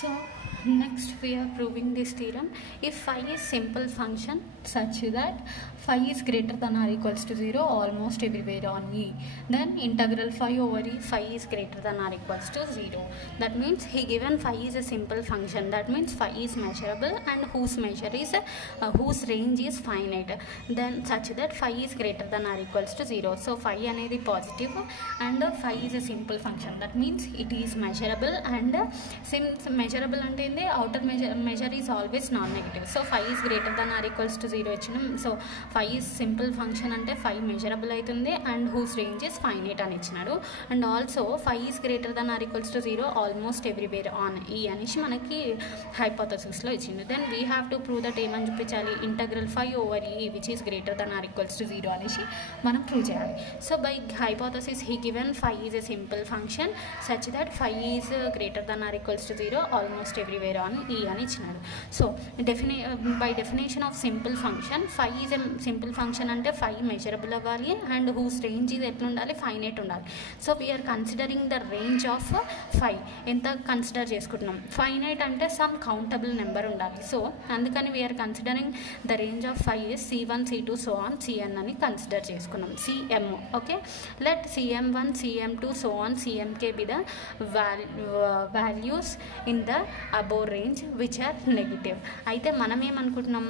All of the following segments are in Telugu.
So next we are proving this theorem. If phi is simple function such that phi is greater than or equals to 0 almost everywhere on E, then integral phi over E, phi is greater than or equals to 0. That means he given phi is a simple function. That means phi is measurable and whose measure is whose range is finite. Then such that phi is greater than or equals to 0. So phi అనేది positive and phi is a simple function. That means it is measurable, and since measurable అంటే ఏంది, outer measure is always non-negative. So phi is greater than or equals to 0 ఇచ్చినాం. So phi is simple function అంటే phi measurable అవుతుంది and whose range is finite అని ఇచ్చినాడు. And also phi is greater than or equals to 0 almost everywhere on E అనేసి మనకి హైపోథసిస్లో ఇచ్చింది. Then we have to prove that ఏమని చూపించాలి, integral phi over E which is greater than or equals to 0 అనేసి మనం ప్రూవ్ చేయాలి. So by hypothesis he given phi is a simple function such that phi is greater than or equals to 0 almost everywhere on E అని ఇచ్చినాడు. So by definition of simple function phi is a simple function అంటే phi మెజరబుల్ అవ్వాలి అండ్ హూస్ రేంజ్ ఇది ఎట్లా ఉండాలి, ఫైనైట్ ఉండాలి. So we are considering the range of phi. ఎంత కన్సిడర్ చేసుకుంటున్నాం, ఫైనైట్ అంటే సమ్ కౌంటబుల్ నెంబర్ ఉండాలి. సో అందుకని we are considering the range of phi is C1 C2 so on Cn అని కన్సిడర్ చేసుకున్నాం. Cm, okay, let Cm1 Cm2 so on Cmk be the values in the above range which are negative. అయితే మనం ఏమనుకుంటున్నాం,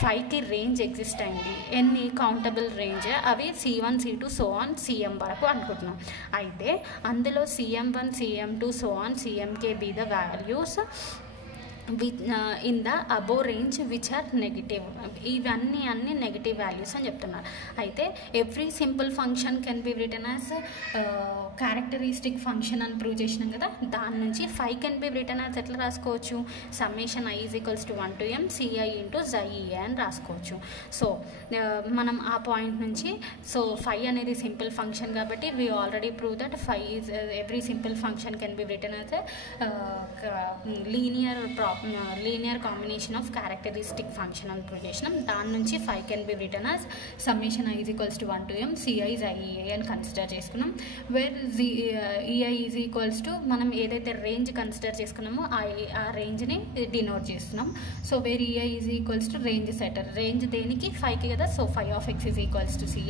phiకి రేంజ్ ఎగ్జిస్ట్ అయింది, ఎన్ని కౌంటబుల్ రేంజ్, అవి C1 C2 so on Cm వరకు అనుకుంటున్నాం. అయితే అందులో Cm1 Cm2 so on Cmk be the values in the above range which are negative. ఇవన్నీ అన్ని నెగిటివ్ వాల్యూస్ అని చెప్తున్నారు. అయితే every simple function can be return as characteristic function అని ప్రూవ్ చేసినాం కదా, దాని నుంచి phi can be return as ఎట్లా రాసుకోవచ్చు, summation i is equals to 1 to m ci into xi అని రాసుకోవచ్చు. సో మనం ఆ పాయింట్ నుంచి, సో phi అనేది సింపుల్ ఫంక్షన్ కాబట్టి we already prove that phi is every simple function can be return as linear combination of characteristic function అని ప్రూవ్ చేసినాం. దాని నుంచి phi can be return as summation i is equals to 1 to m ci xi అని కన్సిడర్ చేసుకున్నాం. Where ei is equals to మనం ఏదైతే రేంజ్ కన్సిడర్ చేసుకున్నామో ఆ రేంజ్ని డినోట్ చేస్తున్నాం. So where ei is equals to range సెటర్, రేంజ్ దేనికి, phiకి కదా. So phi of x is equals to ci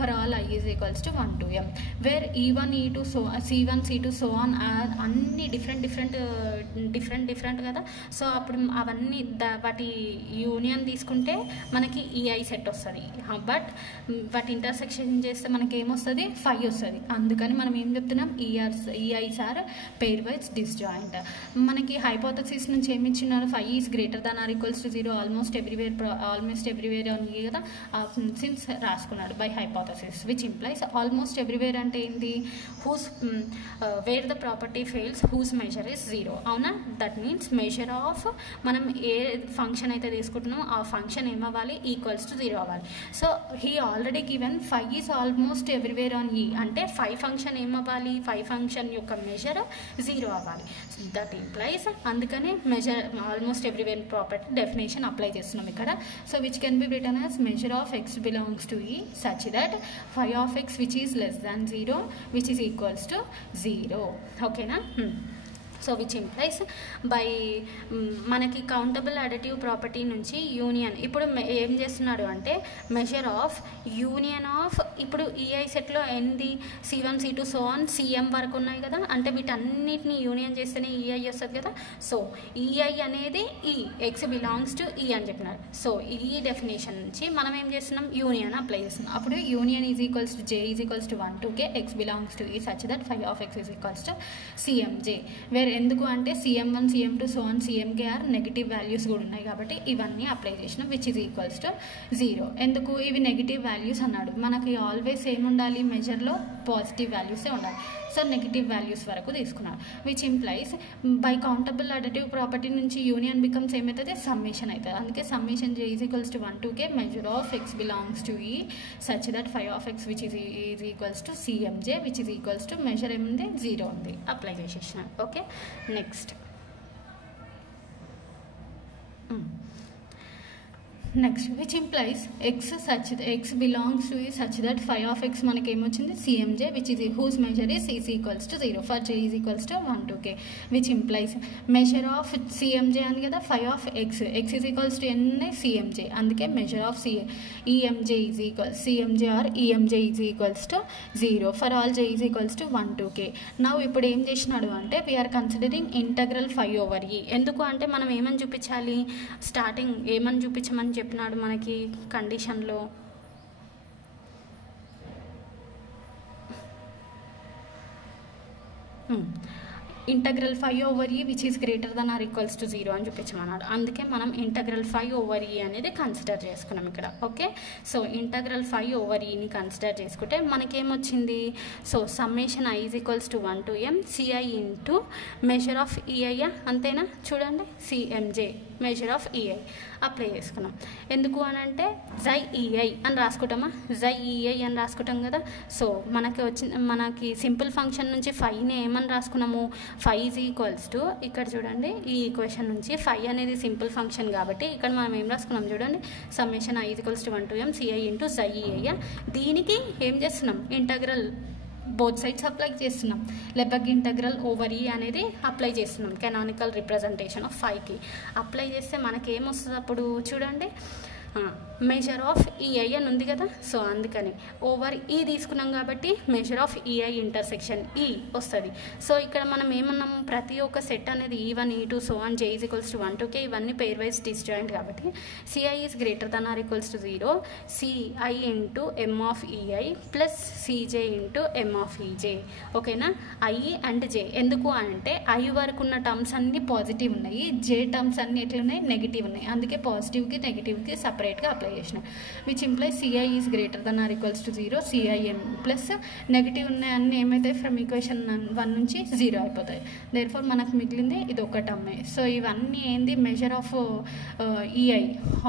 for all i is equals to 1 to m. Where e1 e2 so c1 c2 so on అన్ని డిఫరెంట్ కదా. సో అప్పుడు అవన్నీ వాటి యూనియన్ తీసుకుంటే మనకి ei సెట్ వస్తుంది, బట్ వాటి ఇంటర్సెక్షన్ చేస్తే మనకి ఏమొస్తుంది, phi వస్తుంది. అందుకని మనం ఏం చెప్తున్నాం, ei's are pair disjoint. మనకి హైపోథసిస్ నుంచి ఏమి ఇచ్చినారు, phi is greater than or equals to 0 almost everywhere అని కదా సిన్స్ రాసుకున్నాడు by hypothesis, which implies almost everywhere అంటే ఏంటి, whose where the property fails whose measure is 0. అవునా, దట్ మీన్స్ మెజర్ ఆఫ్ మనం ఏ ఫంక్షన్ అయితే తీసుకుంటున్నామో ఆ ఫంక్షన్ ఏమవ్వాలి, ఈక్వల్స్ టు 0 అవ్వాలి. So he already given phi is almost everywhere on E అంటే phi ఫంక్షన్ ఏమవ్వాలి, phi ఫంక్షన్ యొక్క మెజర్ 0 అవ్వాలి. దట్ ఇంప్లైస్ అందుకనే measure almost everywhere property definition apply చేస్తున్నాం ఇక్కడ. So which can be return as measure of x belongs to E such that phi of x which is less than 0 which is equals to 0. ఓకేనా. సో విచ్ ఇంప్లైస్ బై మనకి కౌంటబుల్ అడిటివ్ ప్రాపర్టీ నుంచి యూనియన్ ఇప్పుడు ఏం చేస్తున్నాడు అంటే మెజర్ ఆఫ్ యూనియన్ ఆఫ్, ఇప్పుడు ei సెట్లో ఏంది c1 c2 so on cm వరకు ఉన్నాయి కదా, అంటే వీటన్నిటిని యూనియన్ చేస్తేనే ei వస్తుంది కదా. సో ei అనేది ఈ x బిలాంగ్స్ టు ఈ అని చెప్పినాడు. సో ఈ డెఫినేషన్ నుంచి మనం ఏం చేస్తున్నాం, యూనియన్ అప్లై చేస్తున్నాం. అప్పుడు union is equals to j is equals to 1 to k x belongs to E such that phi of x is equals to cmj. వేరే ఎందుకు అంటే Cm1 Cm2 so on Cmk are negative values కూడా ఉన్నాయి కాబట్టి ఇవన్నీ అప్లై చేసినాం విచ్ ఈజ్ ఈక్వల్స్ టు 0. ఎందుకు ఇవి నెగిటివ్ వాల్యూస్ అన్నాడు, మనకి ఆల్వేస్ ఏముండాలి, మెజర్లో పాజిటివ్ వాల్యూసే ఉండాలి. సో నెగిటివ్ వాల్యూస్ వరకు తీసుకున్నారు which implies by countable additive property నుంచి యూనియన్ బికమ్స్ ఏమవుతుంది, సమ్మేషన్ అవుతుంది. అందుకే summation j is equals to 1 to k measure of x belongs to E such that phi of x which is equals to Cmj which is equals to measure ఏముంది, 0 ఉంది. అప్లై చేసేసిన. Okay, next next which implies x belongs to such that phi of x మనకి ఏమొచ్చింది CMJ which is whose measure is c equals to 0 for j is equals to 1 to k which implies measure of CMJ అని కదా phi of x is equals to n CMJ అందుకే measure of EMJ is equals CMJ or EMJ is equals to 0 for all j is equals to 1 to k. now ఇప్పుడు ఏం చేసినాడు అంటే we are considering integral phi over e. ఎందుకు అంటే మనం ఏమని చూపించాలి, స్టార్టింగ్ ఏమని చూపించమని చెప్పినాడు మనకి కండిషన్లో, integral phi over e which is greater than or equals to 0 అని చూపించమన్నాడు. అందుకే మనం ఇంటగ్రల్ phi over e అనేది కన్సిడర్ చేసుకున్నాం ఇక్కడ. Okay, so integral phi over eని కన్సిడర్ చేసుకుంటే మనకేమొచ్చింది, so summation i is equals to 1 to m ci into measure of ei, అంతేనా? చూడండి, CMJ measure of ei apply చేసుకున్నాం. ఎందుకు అని అంటే ZEI అని రాసుకుంటామా, ZEI అని రాసుకుంటాం కదా. సో మనకి సింపుల్ ఫంక్షన్ నుంచి ఫైని ఏమని రాసుకున్నాము, phi ఈజ్ ఈక్వల్స్ టు, ఇక్కడ చూడండి ఈ ఈక్వేషన్ నుంచి phi అనేది సింపుల్ ఫంక్షన్ కాబట్టి ఇక్కడ మనం ఏం రాసుకున్నాం చూడండి, summation i is equals to 1 to m ci into ZEI. దీనికి ఏం చేస్తున్నాం, ఇంటగ్రల్ బోత్ సైడ్స్ అప్లై చేస్తున్నాం. లెబెగ్ ఇంటగ్రల్ ఓవర్ ఈ అనేది అప్లై చేస్తున్నాం కెనానికల్ రిప్రజెంటేషన్ ఆఫ్ ఫైకి. అప్లై చేస్తే మనకేమొస్తుంది అప్పుడు చూడండి, మెజర్ ఆఫ్ ఈఐ అని ఉంది కదా. సో అందుకని ఓవర్ ఈ తీసుకున్నాం కాబట్టి measure of EI intersection E వస్తుంది. సో ఇక్కడ మనం ఏమన్నాము, ప్రతి ఒక్క సెట్ అనేది E1 E2 so on j is equals to 1 to k ఇవన్నీ పేర్ వైజ్ డిస్జాయింట్ కాబట్టి CI is greater than or equals to 0 CI into m of EI plus CJ into m of EJ. ఓకేనా, I అండ్ J ఎందుకు అంటే I వరకు ఉన్న టర్మ్స్ అన్నీ పాజిటివ్ ఉన్నాయి, J టర్మ్స్ అన్నీ ఎట్లున్నాయి, నెగిటివ్ ఉన్నాయి. అందుకే పాజిటివ్కి నెగిటివ్కి సపరేట్గా అప్లై చేసిన. Which implies CI is greater than or equals to 0 CIM plus negative ఉన్నాయి అన్నీ ఏమైతాయి, ఫ్రమ్ ఈక్వేషన్ 1 నుంచి 0 అయిపోతాయి. దేర్ఫోర్ మనకు మిగిలింది ఇది ఒక టర్మే. సో ఇవన్నీ ఏంది, measure of EI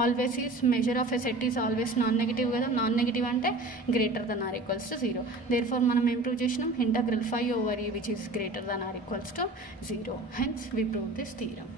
always is measure of a set is always non negative కదా. నాన్ నెగిటివ్ అంటే greater than or equals to 0. Therefore మనం ఏం ప్రూవ్ చేసినాం, integral phi over e which is greater than or equals to 0. Hence we prove this theorem.